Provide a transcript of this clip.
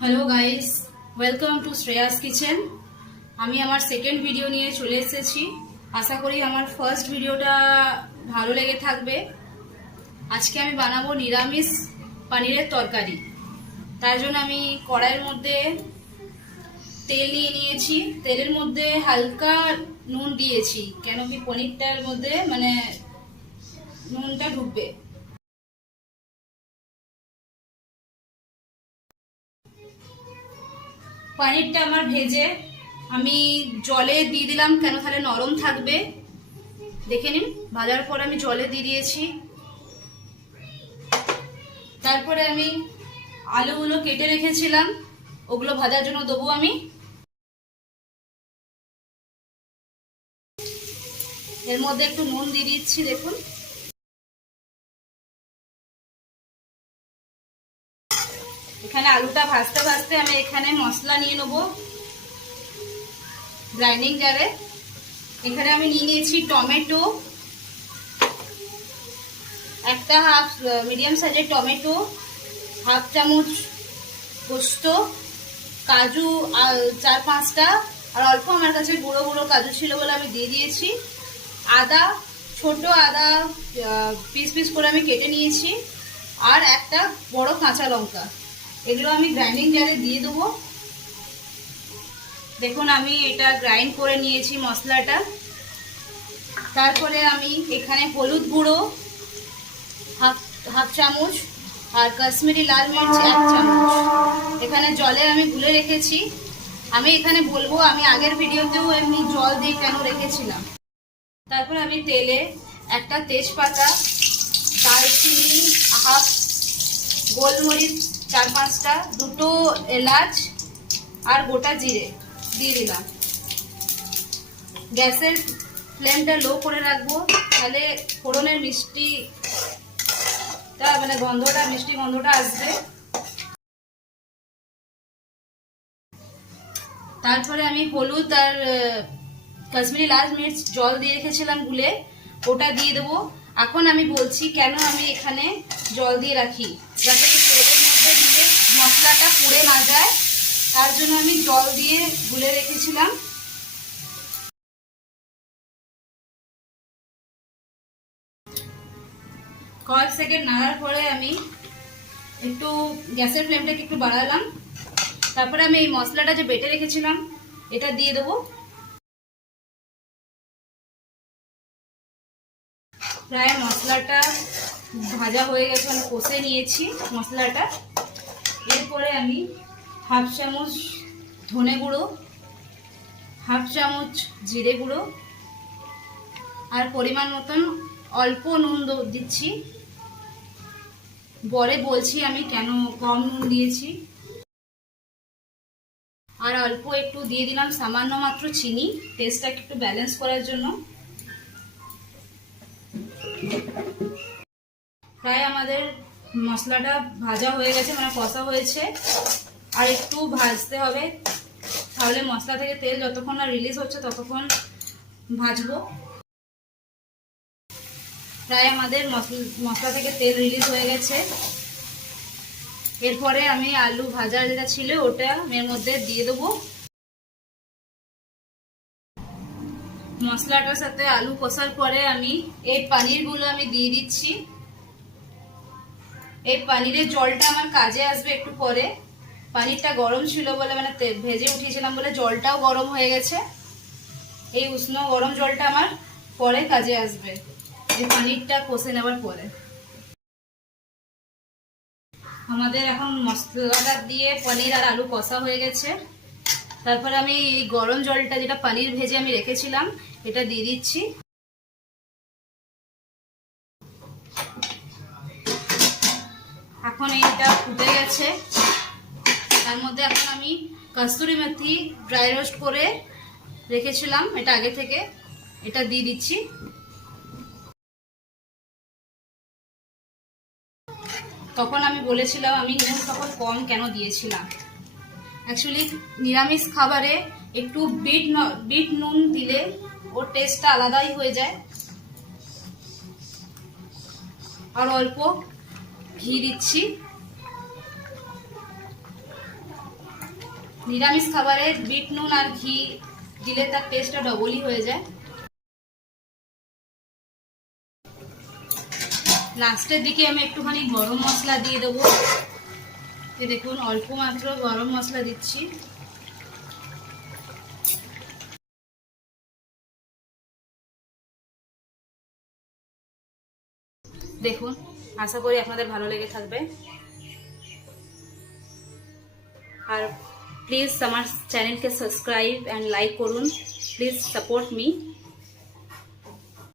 Hello guys, welcome to Shreyas kitchen. আমি আমার second video নিয়ে চলে এসেছি। আশা করি আমার ফার্স্ট ভিডিওটা ভালো লেগে থাকবে। আজকে আমি বানাবো নিরামিষ পনিরের তরকারি। তার জন্য আমি কড়াইয়ের মধ্যে তেল নিয়ে নিয়েছি। তেলের মধ্যে হালকা নুন দিয়েছি, কেন কি পনিরটার মধ্যে নুনটা ঢুকবে। পনিরটা আমার ভেজে আমি জলে দিয়ে দিলাম, কেন তাহলে নরম থাকবে। দেখে নিন, ভাজার পর আমি জলে দিয়ে দিয়েছি। তারপরে আমি আলুগুলো কেটে রেখেছিলাম, ওগুলো ভাজার জন্য দেবো আমি। এর মধ্যে একটু নুন দিয়ে দিচ্ছি, দেখুন। এখানে আলুটা ভাজতে ভাজতে আমি এখানে মশলা নিয়ে নেবো গ্রাইন্ডিং জারে। এখানে আমি নিয়ে নিয়েছি টমেটো, একটা হাফ মিডিয়াম সাইজের টমেটো, হাফ চামচ পোস্ত, কাজু 4-5টা, আর অল্প আমার কাছে গুঁড়ো গুঁড়ো কাজু ছিল বলে আমি দিয়ে দিয়েছি। আদা, ছোট আদা পিস পিস করে আমি কেটে নিয়েছি, আর একটা বড় কাঁচা লঙ্কা। এগুলো আমি গ্রাইন্ডিং জারে দিয়ে দেবো। দেখুন, আমি এটা গ্রাইন্ড করে নিয়েছি মশলাটা। তারপরে আমি এখানে হলুদ গুঁড়ো হাফ চামচ, আর কাশ্মীরি লাল মির্চ 1 চামচ এখানে জলে আমি গুলে রেখেছি। আমি এখানে বলবো, আমি আগের ভিডিওতেও এমনি জল দিয়ে কেন রেখেছিলাম। তারপর আমি তেলে একটা তেজপাতা, দারচিনি, হাফ গোলমরিচ 4-5টা, 2টো এলাচ আর গোটা জিরে দিয়ে দিলাম। গ্যাসের ফ্লেমটা লো করে রাখবো, তাহলে ফোড়নের মিষ্টি গন্ধটা আসবে। তারপরে আমি হলুদ আর কাশ্মীরি লাল মির্চ জল দিয়ে রেখেছিলাম গুলে, ওটা দিয়ে দেবো। এখন আমি বলছি কেন আমি এখানে জল দিয়ে রাখি, যাতে তেলের মধ্যে দিয়ে মশলাটা পুড়ে না যায়, তার জন্য আমি জল দিয়ে গুলে রেখেছিলাম। কয়েক সেকেন্ড নাড়ার পরে আমি একটু গ্যাসের ফ্লেমটাকে একটু বাড়ালাম। তারপরে আমি এই মশলাটা যে বেটে রেখেছিলাম এটা দিয়ে দেবো। প্রায় মশলাটা ভাজা হয়ে গেছে, আমি কষে নিয়েছি মশলাটা। এরপরে আমি হাফ চামচ ধনে গুঁড়ো, হাফ চামচ জিরে গুঁড়ো, আর পরিমাণ মতন অল্প নুন দিচ্ছি। পরে বলছি আমি কেন কম নুন দিয়েছি। আর অল্প একটু দিয়ে দিলাম সামান্য মাত্র চিনি, টেস্টটাকে একটু ব্যালেন্স করার জন্য। প্রায় আমাদের মশলাটা ভাজা হয়ে গেছে, কষা হয়েছে। আর একটু ভাজতে হবে, তাহলে মশলা থেকে তেল যতক্ষণ না রিলিজ হচ্ছে ততক্ষণ ভাজবো। প্রায় আমাদের মশলা থেকে তেল রিলিজ হয়ে গেছে। এরপরে আমি আলু ভাজা যেটা ছিল ওটা এর মধ্যে দিয়ে দেবো। মশলাটার সাথে আলু কষার পরে আমি এই পনিরগুলো আমি দিয়ে দিচ্ছি। এই পনিরের জলটা আমার কাজে আসবে একটু পরে। পনিরটা গরম ছিল বলে ভেজে উঠিয়েছিলাম বলে জলটাও গরম হয়ে গেছে। এই উষ্ণ গরম জলটা আমার পরে কাজে আসবে এই পনিরটা কষে নেওয়ার পরে। আমাদের এখন মশলাটা দিয়ে পনির আর আলু কষা হয়ে গেছে। তারপরে আমি এই গরম জলটা যেটা পনির ভেজে আমি রেখেছিলাম এটা দিয়ে দিচ্ছি। এখন এইটা ফুটে গেছে। তার মধ্যে এখন আমি কস্তুরি মেথি ড্রাই রোস্ট করে রেখেছিলাম এটা আগে থেকে, এটা দিয়ে দিচ্ছি। তখন আমি বলেছিলাম আমি নুন তখন কম কেন দিয়েছিলাম। অ্যাকচুয়ালি নিরামিষ খাবারে একটু বিট নুন দিলে ওর টেস্টটা আলাদাই হয়ে যায়। আর অল্প ঘি দিচ্ছি। নিরামিষ খাবারে বিট নুন আর ঘি দিলে তার টেস্টটা ডবলই হয়ে যায়। লাস্টের দিকে আমি একটুখানি গরম মশলা দিয়ে দেবো। এই দেখুন অল্প মাত্র গরম মশলা দিচ্ছি। দেখুন, আশা করি আপনাদের ভালো লেগে থাকবে। আর প্লিজ আমার চ্যানেলকে সাবস্ক্রাইব অ্যান্ড লাইক করুন। Please support me.